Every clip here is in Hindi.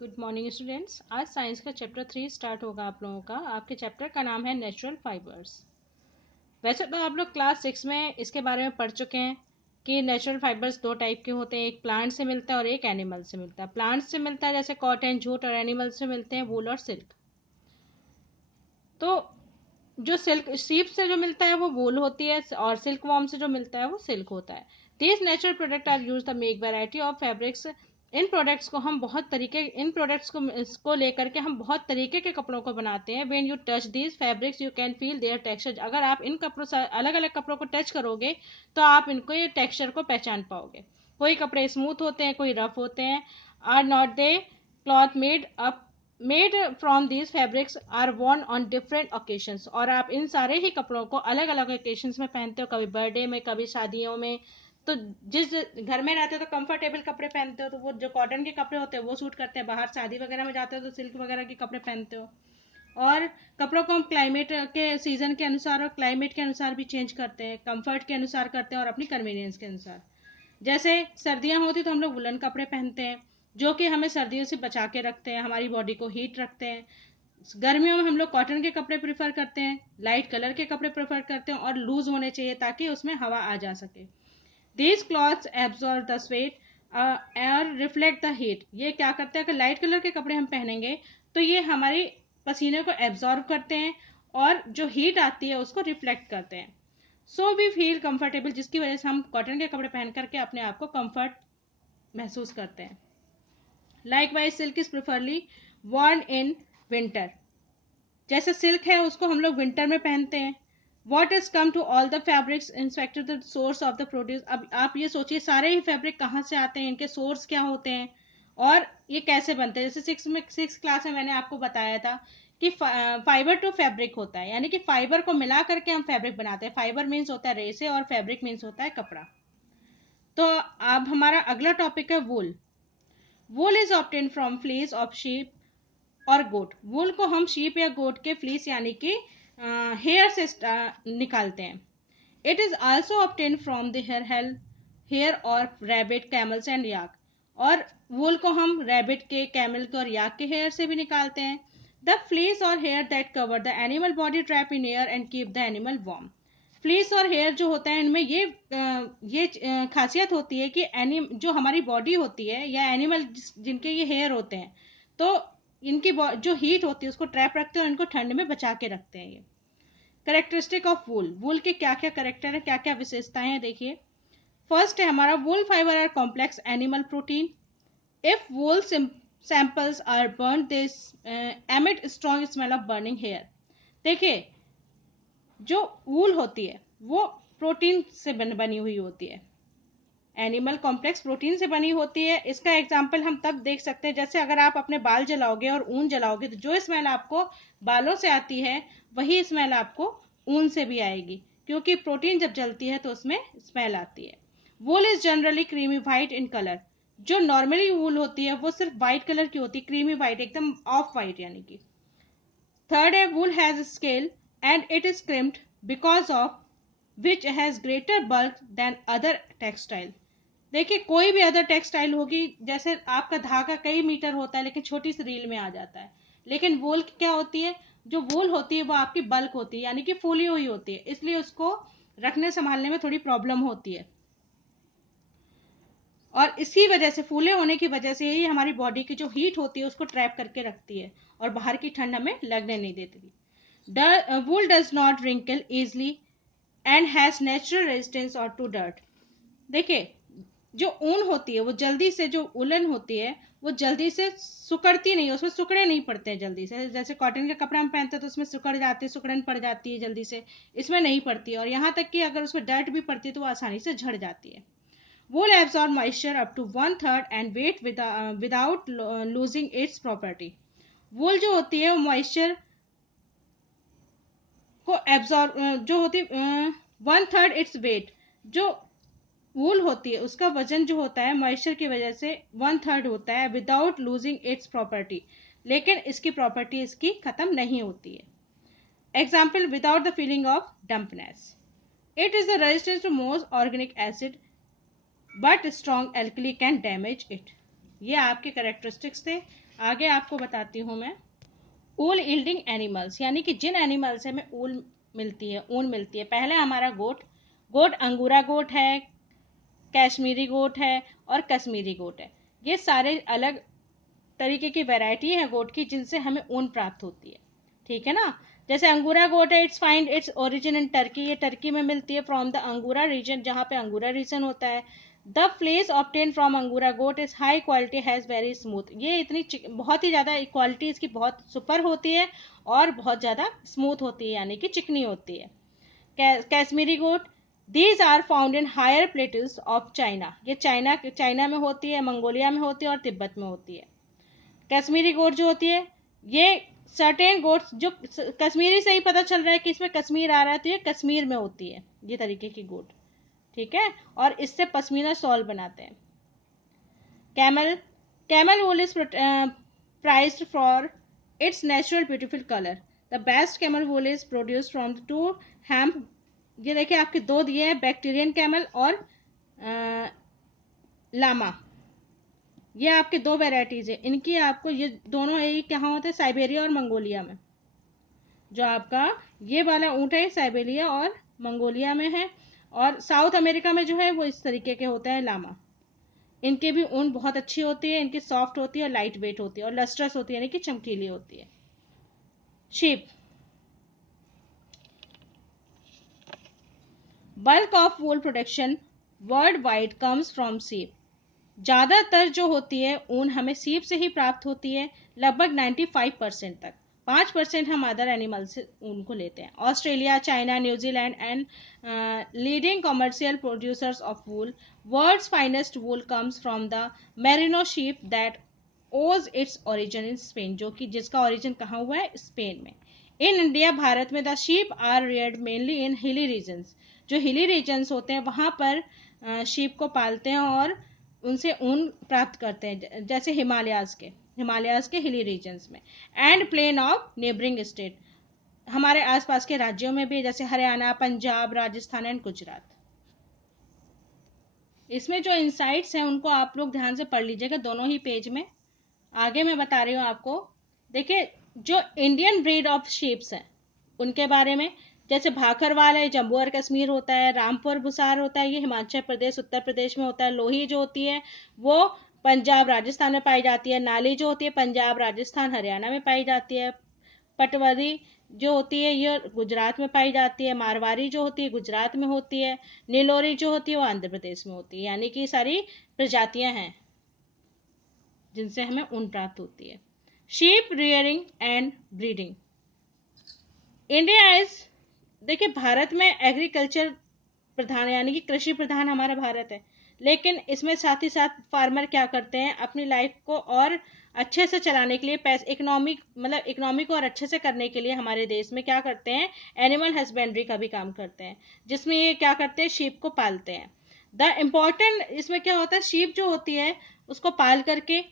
Good morning students. आज साइंस का चैप्टर 3 स्टार्ट होगा आप लोगों का। आपके चैप्टर का नाम है नेचुरल फाइबर्स। वैसे तो आप लोग क्लास 6 में इसके बारे में पढ़ चुके हैं कि नेचुरल फाइबर्स दो टाइप के होते हैं, एक प्लांट से मिलता है और एक एनिमल से मिलता है। प्लांट से मिलता है जैसे कॉटन, जूट, और एनिमल से मिलते हैं वूल और सिल्क। तो जो सिल्क शीप से जो मिलता है वो वूल होती है और सिल्क वॉर्म से जो मिलता है वो सिल्क होता है। These natural product are use the make variety of fabrics. इन प्रोडक्ट्स को हम बहुत तरीके इन प्रोडक्ट्स को इसको लेकर के हम बहुत तरीके के कपड़ों को बनाते हैं। When you touch these fabrics you can feel their texture. अगर आप इन कपड़ों से अलग अलग कपड़ों को टच करोगे तो आप इनको ये टेक्सचर को पहचान पाओगे। कोई कपड़े स्मूथ होते हैं, कोई रफ होते हैं। Are not the cloth made from these fabrics are worn on different occasions. और आप इन सारे ही कपड़ों को अलग अलग ओकेजन्स में पहनते हो, कभी बर्थडे में, कभी शादियों में। तो जिस घर में रहते हो तो कंफर्टेबल कपड़े पहनते हो, तो वो जो कॉटन के कपड़े होते हैं वो सूट करते हैं। बाहर शादी वगैरह में जाते हो तो सिल्क वगैरह के कपड़े पहनते हो। और कपड़ों को हम क्लाइमेट के सीजन के अनुसार और क्लाइमेट के अनुसार भी चेंज करते हैं, कंफर्ट के अनुसार करते हैं और अपनी कन्वीनियंस के अनुसार। जैसे सर्दियां होती तो हम लोग वुलन कपड़े पहनते हैं जो कि हमें सर्दियों से बचा के रखते हैं, हमारी बॉडी को हीट रखते हैं। गर्मियों में हम लोग कॉटन के कपड़े प्रेफर करते हैं, लाइट कलर के कपड़े प्रेफर करते हैं और लूज होने चाहिए ताकि उसमें हवा आ जा सके। These clothes absorb the sweat और रिफ्लेक्ट द हीट। ये क्या करते हैं, अगर लाइट कलर के कपड़े हम पहनेंगे तो ये हमारी पसीने को एब्जॉर्ब करते हैं और जो हीट आती है उसको रिफ्लेक्ट करते हैं। सो वी फील कंफर्टेबल, जिसकी वजह से हम कॉटन के कपड़े पहन करके अपने आप को कंफर्ट महसूस करते हैं। Likewise silk is preferably worn in winter. जैसे सिल्क है उसको हम लोग विंटर में पहनते हैं। What is come to all the fabrics inspected the source of the produce. अब आप ये सोचिए सारे ही फैब्रिक कहाँ से आते हैं, इनके सोर्स क्या होते हैं और ये कैसे बनते हैं। जैसे सिक्स क्लास में मैंने आपको बताया था कि फाइबर टू फैब्रिक होता है, यानी कि फाइबर को मिला करके हम फैब्रिक बनाते हैं। फाइबर मीन्स होता है रेसे और फैब्रिक मीन्स होता है कपड़ा। तो अब हमारा अगला टॉपिक है wool. Wool is obtain from fleece of sheep और गोट। वूल को हम शीप या गोट के फ्लीस यानी कि हेयर से निकालते हैं। It is also obtain from the hair और रैबिट, कैमल्स एंड याक। और वूल को हम रैबिट के, कैमल के और याक के हेयर से भी निकालते हैं। द फ्लीस और hair that cover the animal body trap in air and keep the animal warm. Fleece और हेयर जो होता है इनमें ये खासियत होती है कि जो हमारी बॉडी होती है या एनिमल जिनके ये हेयर होते हैं, तो इनकी जो हीट होती है उसको ट्रैप रखते हैं और इनको ठंड में बचा के रखते हैं। ये करेक्टरिस्टिक ऑफ वूल। वूल के क्या क्या करेक्टर है, क्या क्या विशेषताएं हैं, देखिए। फर्स्ट है हमारा wool fibre are complex animal protein. If wool samples are burn this emit strong smell of burning hair. देखिए, जो वूल होती है वो प्रोटीन से बनी हुई होती है, एनिमल कॉम्प्लेक्स प्रोटीन से बनी होती है। इसका एग्जाम्पल हम तब देख सकते हैं जैसे अगर आप अपने बाल जलाओगे और ऊन जलाओगे तो जो स्मेल आपको बालों से आती है वही स्मेल आपको ऊन से भी आएगी, क्योंकि प्रोटीन जब जलती है तो उसमें स्मेल आती है। Wool is generally creamy white in colour. जो नॉर्मली वूल होती है वो सिर्फ व्हाइट कलर की होती है, क्रीमी व्हाइट, एकदम ऑफ व्हाइट यानी कि। थर्ड है wool has scale and it is crimped because of which has greater bulk than other textile. देखिए, कोई भी अदर टेक्सटाइल होगी, जैसे आपका धागा कई मीटर होता है लेकिन छोटी सी रील में आ जाता है, लेकिन वूल क्या होती है, जो वूल होती है वो आपकी बल्क होती है, यानी कि फूली हुई होती है, इसलिए उसको रखने संभालने में थोड़ी प्रॉब्लम होती है। और इसी वजह से, फूले होने की वजह से ही हमारी बॉडी की जो हीट होती है उसको ट्रैप करके रखती है और बाहर की ठंड हमें लगने नहीं देती। Wool does not wrinkle easily and has natural resistance और टू डर्ट। देखिए, जो ऊन होती है वो जल्दी से, जो उलन होती है वो जल्दी से सुकड़ती नहीं है, उसमें सुकड़े नहीं पड़ते हैं जल्दी से। जैसे कॉटन के कपड़े हम पहनते हैं तो उसमें सुकड़ जाते हैं, सुकड़न पड़ जाती है जल्दी से, इसमें नहीं पड़ती है। और यहाँ तक कि अगर उसमें डर्ट भी पड़ती है तो वो आसानी से झड़ जाती है। Wool absorb moisture up to 1/3 and weight without losing its property. Wool जो होती है वो मॉइस्चर को एब्सॉर्ब जो होती है 1/3 इट्स वेट। जो वूल होती है उसका वजन जो होता है मॉइस्चर की वजह से 1/3 होता है विदाउट लूजिंग इट्स प्रॉपर्टी, लेकिन इसकी प्रॉपर्टी इसकी खत्म नहीं होती है। Example, without the feeling of dampness. It is the resistance to most organic acid but strong alkali can damage it. ये आपके करेक्टरिस्टिक्स थे। आगे आपको बताती हूँ मैं। ऊल यील्डिंग एनिमल्स, यानी कि जिन एनिमल से हमें ऊल मिलती है, ऊन मिलती है। पहले हमारा गोट, गोट अंगूरा गोट है, कश्मीरी गोट है और कश्मीरी गोट है। ये सारे अलग तरीके की वैरायटी है गोट की जिनसे हमें ऊन प्राप्त होती है। ठीक है ना। जैसे अंगूरा गोट है, it's find its origin in Turkey, ये टर्की में मिलती है, फ्रॉम द अंगूरा रीजन, जहाँ पे अंगूरा रीजन होता है। The flesh obtain from Angora goat is high quality, has very smooth, ये इतनी बहुत ही ज़्यादा क्वालिटी इसकी बहुत सुपर होती है और बहुत ज़्यादा स्मूथ होती है, यानी कि चिकनी होती है। Kashmiri goat, these are found in higher plateaus of China, ये चाइना में होती है, मंगोलिया में होती है और तिब्बत में होती है। कश्मीरी गोट जो होती है, ये सर्टेन गोट्स जो कश्मीरी से ही पता चल रहा है कि इसमें कश्मीर आ रहा है, तो ये कश्मीर में होती है ये तरीके की गोट। ठीक है। और इससे पश्मीना शॉल बनाते हैं। Camel, camel wool is prized for its natural beautiful colour. The best camel wool is produced from two hump, ये देखिए आपके दो दिए हैं, बैक्टीरियन कैमल और लामा, ये आपके दो वेराइटीज है इनकी। आपको ये दोनों एक कहाँ होते हैं, साइबेरिया और मंगोलिया में। जो आपका ये वाला ऊँट है साइबेरिया और मंगोलिया में है, और साउथ अमेरिका में जो है वो इस तरीके के होते हैं लामा। इनके भी ऊन बहुत अच्छी होती है, इनकी सॉफ्ट होती है और लाइट वेट होती है और लस्ट्रस होती है, यानी कि चमकीली होती है। Sheep, bulk of wool production world wide comes from sheep, ज़्यादातर जो होती है ऊन हमें सीप से ही प्राप्त होती है, लगभग 95% तक। 5% हम अदर एनिमल से ऊन को लेते हैं। Australia, China, New Zealand and leading commercial producers of wool, world's finest wool comes from the merino sheep that owes its origin in Spain, जो कि जिसका ओरिजिन कहाँ हुआ है, स्पेन में। इन इंडिया, भारत में the sheep are reared mainly in hilly regions, जो हिली रीजन्स होते हैं वहाँ पर शीप को पालते हैं और उनसे ऊन प्राप्त करते हैं, जैसे हिमालयाज के हिली रीजन्स में। And plain of neighbouring state, हमारे आसपास के राज्यों में भी, जैसे हरियाणा, पंजाब, राजस्थान एंड गुजरात। इसमें जो इंसाइट्स हैं उनको आप लोग ध्यान से पढ़ लीजिएगा दोनों ही पेज में। आगे मैं बता रही हूँ आपको। देखिए, जो इंडियन ब्रीड ऑफ शीप्स हैं उनके बारे में, जैसे भाखरवाल है, जम्मू और कश्मीर होता है, रामपुर बुसार होता है, ये हिमाचल प्रदेश, उत्तर प्रदेश में होता है। लोही जो होती है वो पंजाब, राजस्थान में पाई जाती है। नाली जो होती है पंजाब, राजस्थान, हरियाणा में पाई जाती है। पटवारी जो होती है ये गुजरात में पाई जाती है। मारवाड़ी जो होती है गुजरात में होती है। नीलोरी जो होती है वो आंध्र प्रदेश में होती है। यानी कि सारी प्रजातियां हैं जिनसे हमें ऊन प्राप्त होती है। Sheep rearing and breeding, India is, देखिए भारत में एग्रीकल्चर प्रधान, यानी कि कृषि प्रधान हमारा भारत है, लेकिन इसमें साथ ही साथ फार्मर क्या करते हैं, अपनी लाइफ को और अच्छे से चलाने के लिए, पैसे इकोनॉमिक मतलब इकोनॉमी को और अच्छे से करने के लिए हमारे देश में क्या करते हैं, एनिमल हस्बेंड्री का भी काम करते हैं, जिसमें ये क्या करते हैं, शीप को पालते हैं। द इम्पोर्टेंट इसमें क्या होता है, शीप जो होती है उसको पाल करके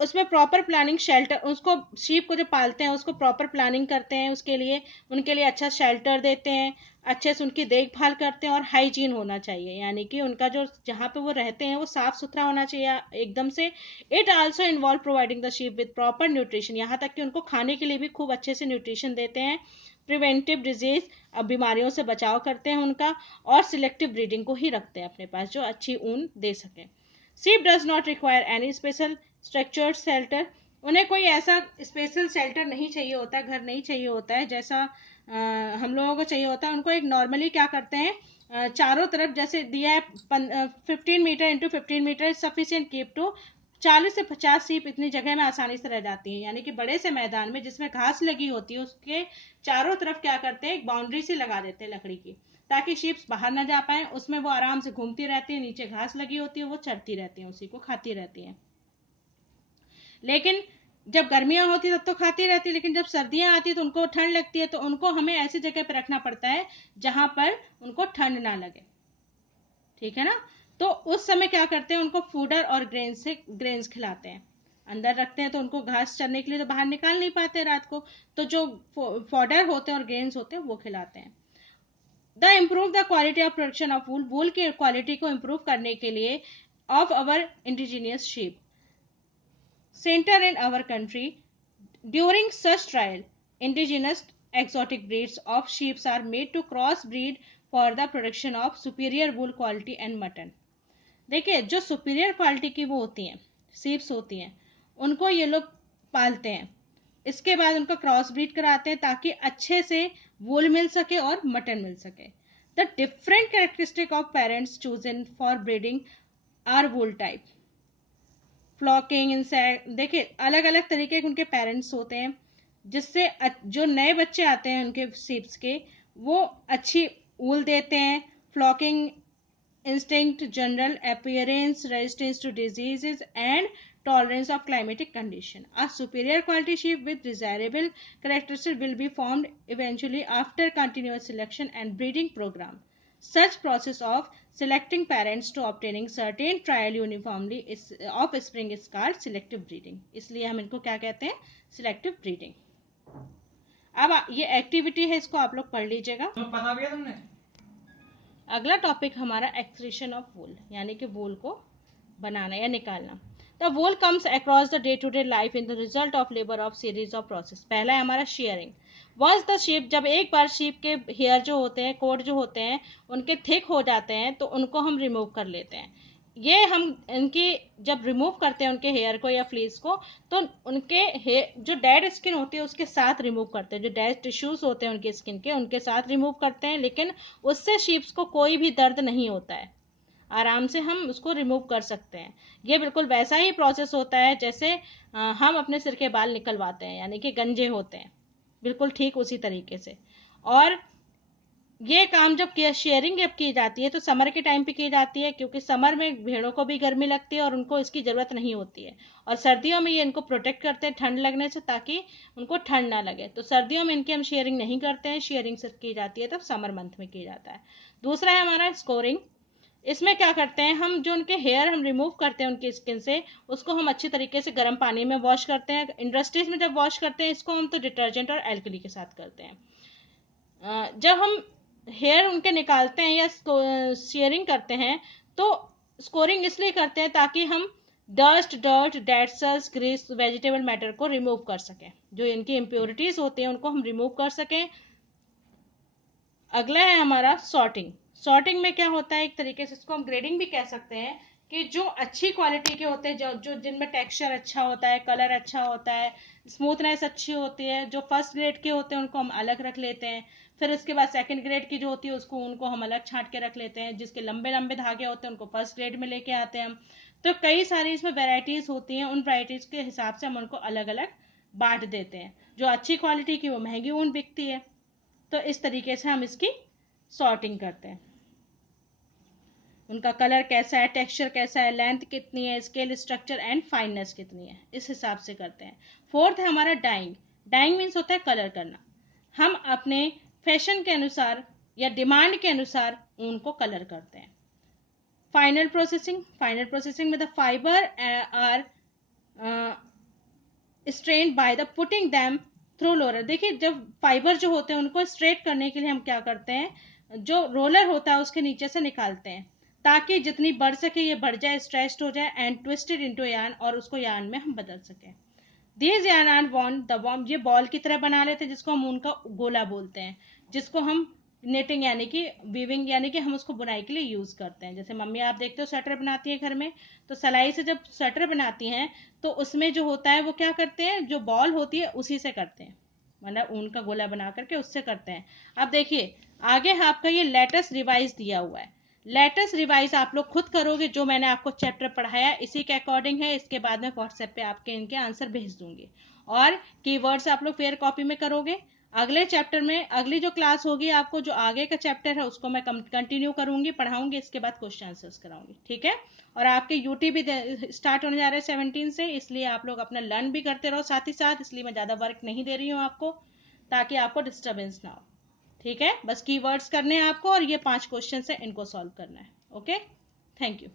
उसमें प्रॉपर प्लानिंग, शेल्टर, उसको शीप को जो पालते हैं उसको प्रॉपर प्लानिंग करते हैं, उसके लिए उनके लिए अच्छा शेल्टर देते हैं, अच्छे से उनकी देखभाल करते हैं और हाइजीन होना चाहिए, यानी कि उनका जो जहाँ पे वो रहते हैं वो साफ सुथरा होना चाहिए एकदम से। It also involve providing the sheep with proper nutrition, यहाँ तक कि उनको खाने के लिए भी खूब अच्छे से न्यूट्रिशन देते हैं। प्रिवेंटिव डिजीज, अब बीमारियों से बचाव करते हैं उनका, और सिलेक्टिव ब्रीडिंग को ही रखते हैं अपने पास जो अच्छी ऊन दे सके। Sheep does not require any special structured shelter, उन्हें कोई ऐसा स्पेशल शेल्टर नहीं चाहिए होता है, घर नहीं चाहिए होता है जैसा हम लोगों को चाहिए होता है। उनको एक नॉर्मली क्या करते हैं, चारों तरफ जैसे दिया है 15 metre into 15 metre sufficient keep to 40 से 50 सीप इतनी जगह में आसानी से रह जाती है, यानी कि बड़े से मैदान में जिसमें घास लगी होती है उसके चारों तरफ क्या करते हैं, एक बाउंड्री सी लगा देते हैं लकड़ी की, ताकि शीप्स बाहर ना जा पाए। उसमें वो आराम से घूमती रहती है, नीचे घास लगी होती है, वो चरती रहती है, उसी को खाती रहती है। लेकिन जब गर्मियां होती है तब तो खाती रहती है, लेकिन जब सर्दियां आती है तो उनको ठंड लगती है, तो उनको हमें ऐसी जगह पर रखना पड़ता है जहां पर उनको ठंड ना लगे। ठीक है ना। तो उस समय क्या करते हैं, उनको फूडर और ग्रेन्स खिलाते हैं। अंदर रखते हैं तो उनको घास चरने के लिए तो बाहर निकाल नहीं पाते रात को, तो जो फॉडर होते हैं और ग्रेन्स होते हैं वो खिलाते हैं। The improve the quality of production of wool, wool की क्वालिटी को इम्प्रूव करने के लिए of our indigenous sheep, center in our country. During such trial, indigenous exotic breeds of sheep are made to crossbreed for the production of superior wool quality and mutton. देखिए, जो सुपीरियर क्वालिटी की वो होती हैं, सीप्स होती हैं, उनको ये लोग पालते हैं। इसके बाद उनका क्रॉस ब्रीड कराते हैं ताकि अच्छे से वूल मिल सके और मटन मिल सके। The different characteristic of parents chosen for breeding are wool type, flocking, insect. देखिए, अलग अलग तरीके के उनके पेरेंट्स होते हैं, जिससे जो नए बच्चे आते हैं उनके सीप्स के, वो अच्छी ऊल देते हैं। Flocking instinct, general appearance, resistance to diseases, and tolerance of climatic condition. A superior quality sheep with desirable characteristics will be formed eventually after continuous selection and breeding program. Such process of selecting parents to obtaining certain trial uniformly is of spring is called selective breeding. इसलिए हम इनको क्या कहते हैं? Selective breeding. अब ये एक्टिविटी है, इसको आप लोग पढ़ लीजिएगा। पढ़ा दिया तुमने? अगला टॉपिक हमारा एक्सक्रीशन ऑफ वूल, यानी कि वूल को बनाना या निकालना। The wool comes across the day to day life in the result of labour of series of process. पहला है हमारा शेयरिंग। वंस द शीप, जब एक बार शीप के हेयर जो होते हैं, कोट जो होते हैं, उनके थिक हो जाते हैं, तो उनको हम रिमूव कर लेते हैं। ये हम इनकी जब रिमूव करते हैं उनके हेयर को या फ्लीस को, तो उनके जो डेड स्किन होती है उसके साथ रिमूव करते हैं। जो डेड टिश्यूज होते हैं उनकी स्किन के, उनके साथ रिमूव करते हैं, लेकिन उससे शीप्स को कोई भी दर्द नहीं होता है, आराम से हम उसको रिमूव कर सकते हैं। ये बिल्कुल वैसा ही प्रोसेस होता है जैसे हम अपने सिर के बाल निकलवाते हैं, यानी कि गंजे होते हैं, बिल्कुल ठीक उसी तरीके से। और ये काम जब शेयरिंग जब की जाती है तो समर के टाइम पे की जाती है, क्योंकि समर में भेड़ों को भी गर्मी लगती है और उनको इसकी ज़रूरत नहीं होती है। और सर्दियों में ये इनको प्रोटेक्ट करते हैं ठंड लगने से, ताकि उनको ठंड ना लगे। तो सर्दियों में इनकी हम शेयरिंग नहीं करते हैं, शेयरिंग सिर्फ की जाती है तब समर मंथ में की जाता है। दूसरा है हमारा स्कोरिंग। इसमें क्या करते हैं हम, जो उनके हेयर हम रिमूव करते हैं उनकी स्किन से, उसको हम अच्छी तरीके से गर्म पानी में वॉश करते हैं। इंडस्ट्रीज में जब वॉश करते हैं इसको हम, तो डिटर्जेंट और एल्कली के साथ करते हैं। जब हम हेयर उनके निकालते हैं या शेयरिंग करते हैं, तो स्कोरिंग इसलिए करते हैं ताकि हम dust, dirt, dead cells, grease, vegetable matter को रिमूव कर सकें। जो इनकी इम्प्योरिटीज होती हैं उनको हम रिमूव कर सकें। अगला है हमारा सॉर्टिंग। सॉर्टिंग में क्या होता है, एक तरीके से इसको हम ग्रेडिंग भी कह सकते हैं, कि जो अच्छी क्वालिटी के होते हैं, जो जिनमें टेक्सचर अच्छा होता है, कलर अच्छा होता है, स्मूथनेस अच्छी होती है, जो फर्स्ट ग्रेड के होते हैं उनको हम अलग रख लेते हैं। फिर उसके बाद सेकंड ग्रेड की जो होती है उनको हम अलग छांट के रख लेते हैं। जिसके लंबे लंबे धागे होते हैं उनको फर्स्ट ग्रेड में लेके आते हैं हम। तो कई सारी इसमें वेराइटीज होती हैं, उन वेराइटीज के हिसाब से हम उनको अलग अलग बांट देते हैं। जो अच्छी क्वालिटी की वो महंगी ऊन बिकती है, तो इस तरीके से हम इसकी सॉर्टिंग करते हैं। उनका कलर कैसा है, टेक्सचर कैसा है, लेंथ कितनी है, स्केल स्ट्रक्चर एंड फाइननेस कितनी है, इस हिसाब से करते हैं। फोर्थ है हमारा डाइंग। डाइंग मीन्स होता है कलर करना। हम अपने फैशन के अनुसार या डिमांड के अनुसार ऊन को कलर करते हैं। Final processing. फाइनल प्रोसेसिंग में the fibre are strained by the putting them through roller. देखिए, जब फाइबर जो होते हैं उनको स्ट्रेट करने के लिए हम क्या करते हैं, जो रोलर होता है उसके नीचे से निकालते हैं, ताकि जितनी बढ़ सके ये बढ़ जाए, स्ट्रेच्ड हो जाए एंड ट्विस्टेड इनटू यार्न, और उसको यार्न में हम बदल सकें। These yarn are wound the warm, ये बॉल की तरह बना लेते हैं, जिसको हम उनका गोला बोलते हैं, जिसको हम नेटिंग यानी कि वीविंग यानी कि हम उसको बुनाई के लिए यूज करते हैं। जैसे मम्मी आप देखते हो स्वेटर बनाती है घर में, तो सिलाई से जब स्वेटर बनाती हैं तो उसमें जो होता है वो क्या करते हैं, जो बॉल होती है उसी से करते हैं, मतलब ऊन का गोला बना करके उससे करते हैं। अब देखिए आगे आपका ये लेटेस्ट रिवाइज दिया हुआ है। लेटेस्ट रिवाइज आप लोग खुद करोगे, जो मैंने आपको चैप्टर पढ़ाया इसी के अकॉर्डिंग है। इसके बाद में व्हाट्सएप पे आपके इनके आंसर भेज दूंगी, और कीवर्ड्स आप लोग फेयर कॉपी में करोगे। अगले चैप्टर में अगली जो क्लास होगी आपको, जो आगे का चैप्टर है उसको मैं कंटिन्यू करूंगी, पढ़ाऊंगी, इसके बाद क्वेश्चन आंसर्स कराऊंगी, ठीक है। और आपके यूटी भी स्टार्ट होने जा रहे हैं 17 से, इसलिए आप लोग अपना लर्न भी करते रहो साथ ही साथ, इसलिए मैं ज़्यादा वर्क नहीं दे रही हूँ आपको, ताकि आपको डिस्टर्बेंस ना हो, ठीक है। बस कीवर्ड्स करने हैं आपको, और ये 5 क्वेश्चन है, इनको सॉल्व करना है। Okay, thank you.